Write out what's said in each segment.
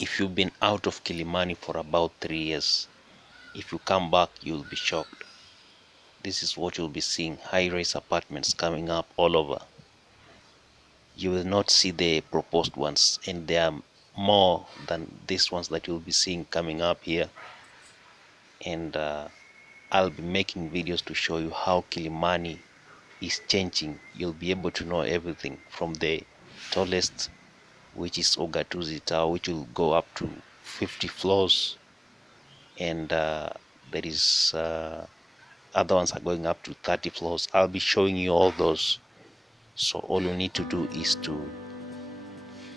If you've been out of Kilimani for about 3 years, if you come back, you'll be shocked. This is what you'll be seeing: high-rise apartments coming up all over. You will not see the proposed ones, and there are more than these ones that you'll be seeing coming up here. And I'll be making videos to show you how Kilimani is changing. You'll be able to know everything from the tallest, which is Ogatuzi Tower, which will go up to 50 floors, and there is other ones are going up to 30 floors. I'll be showing you all those. So all you need to do is to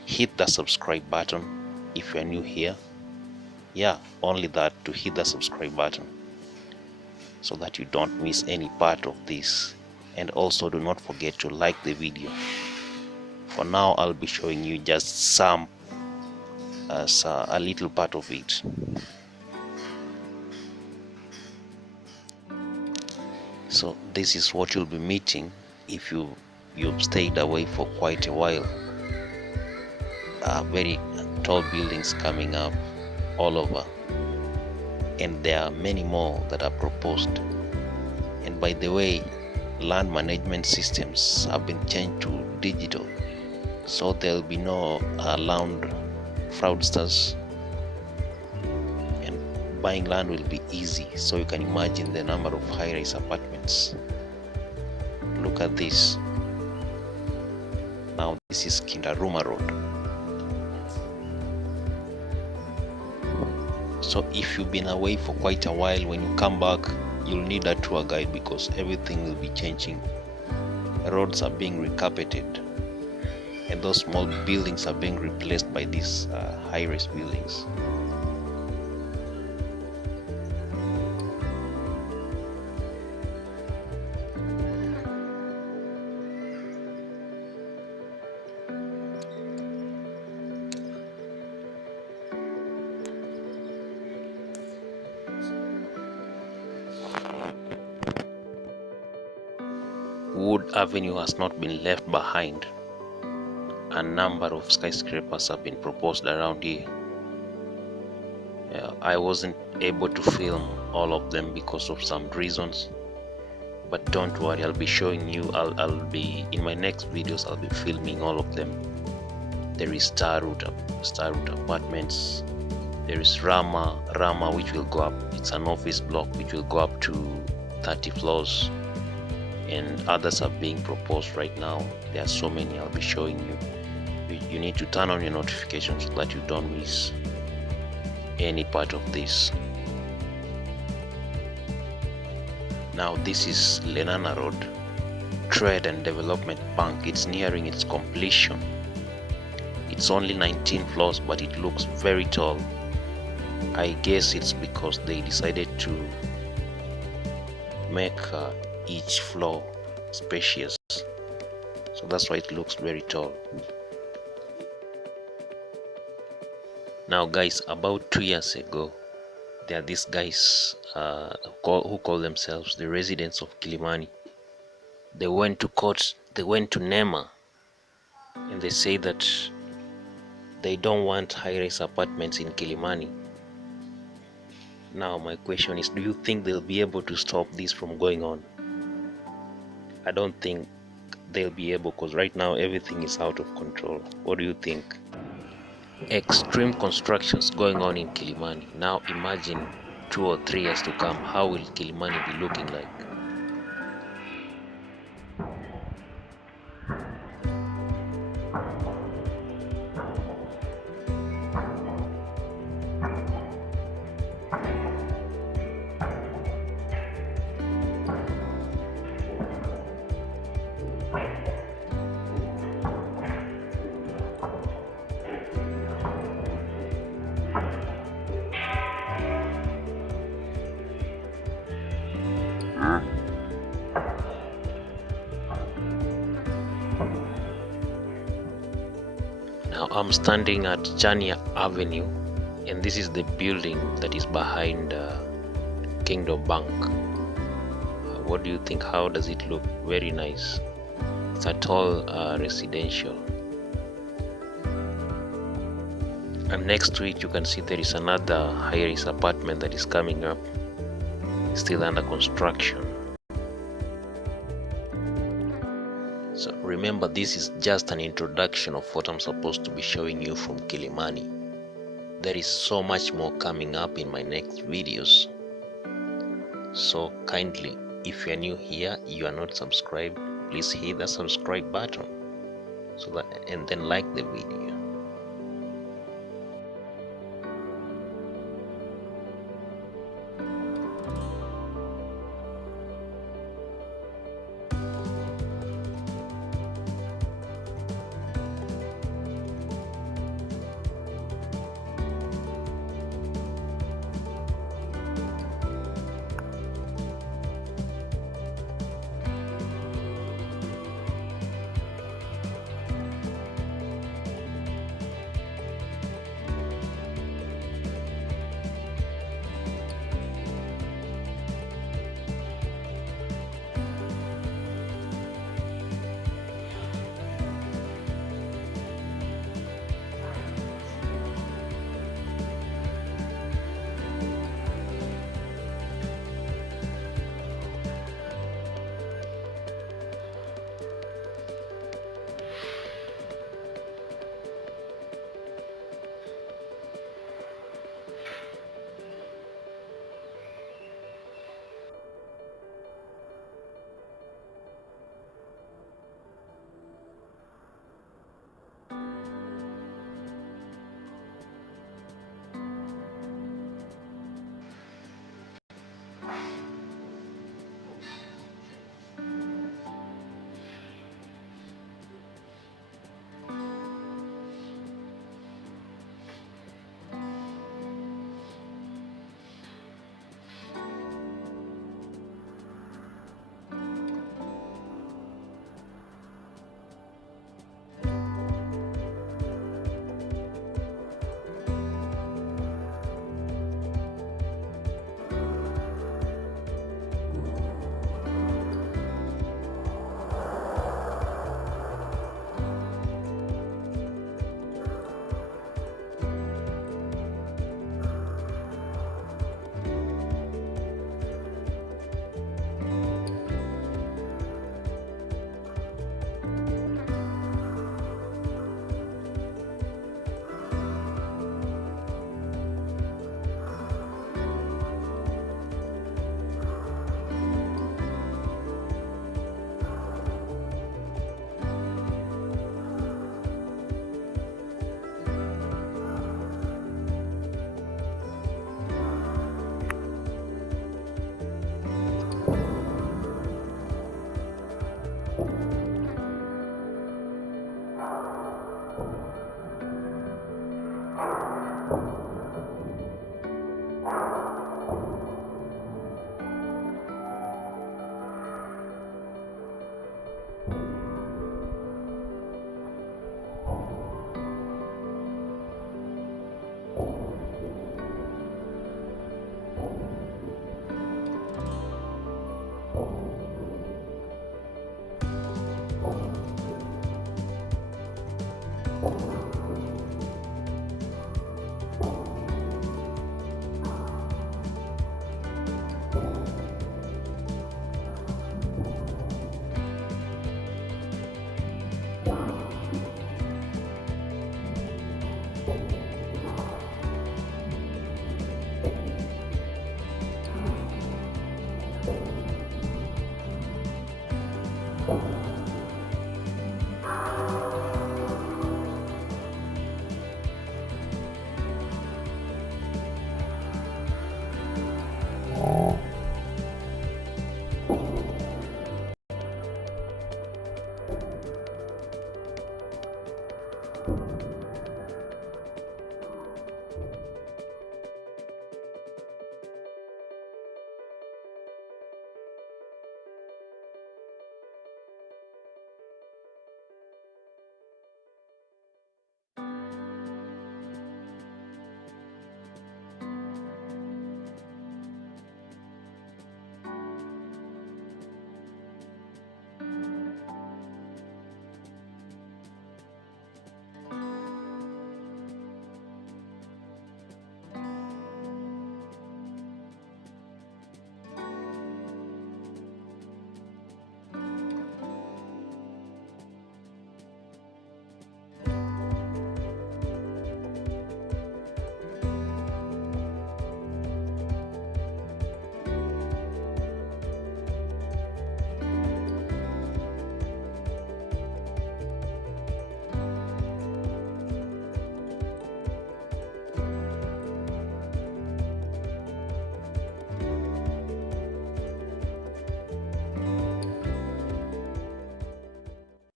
hit the subscribe button if you're new here. Yeah, only that, to hit the subscribe button so that you don't miss any part of this. And also do not forget to like the video. For now, I'll be showing you just a little part of it. So this is what you'll be meeting if you've stayed away for quite a while. Very tall buildings coming up all over, and there are many more that are proposed. And by the way, land management systems have been changed to digital, so there'll be no land fraudsters, and buying land will be easy. So you can imagine the number of high-rise apartments. Look at this. Now this is Kindaruma Road. So if you've been away for quite a while, when you come back, you'll need a tour guide because everything will be changing. Roads are being recarpeted, and those small buildings are being replaced by these high-rise buildings. Wood Avenue has not been left behind. A number of skyscrapers have been proposed around here. I wasn't able to film all of them because of some reasons, but don't worry, I'll be showing you. I'll be in my next videos, I'll be filming all of them. There is Star Route Apartments. There is Rama, which will go up. It's an office block which will go up to 30 floors. And others are being proposed right now. There are so many I'll be showing you. You need to turn on your notifications so that you don't miss any part of this. Now this is Lenana Road, Trade and Development Bank. It's nearing its completion. It's only 19 floors, but it looks very tall. I guess it's because they decided to make each floor spacious, so that's why it looks very tall. Now guys, about 2 years ago, there are these guys who call themselves the residents of Kilimani. They went to court, they went to NEMA, and they say that they don't want high-rise apartments in Kilimani. Now my question is, do you think they'll be able to stop this from going on? I don't think they'll be able, because right now everything is out of control. What do you think? Extreme constructions going on in Kilimani. Now imagine 2 or 3 years to come, how will Kilimani be looking like? Now I'm standing at Chania Avenue, and this is the building that is behind Kingdom Bank. What do you think? How does it look? Very nice. It's a tall residential. And next to it you can see there is another high-rise apartment that is coming up, still under construction. So remember, this is just an introduction of what I'm supposed to be showing you from Kilimani. There is so much more coming up in my next videos. So kindly, if you are new here, you are not subscribed, please hit the subscribe button, so that, and then like the video.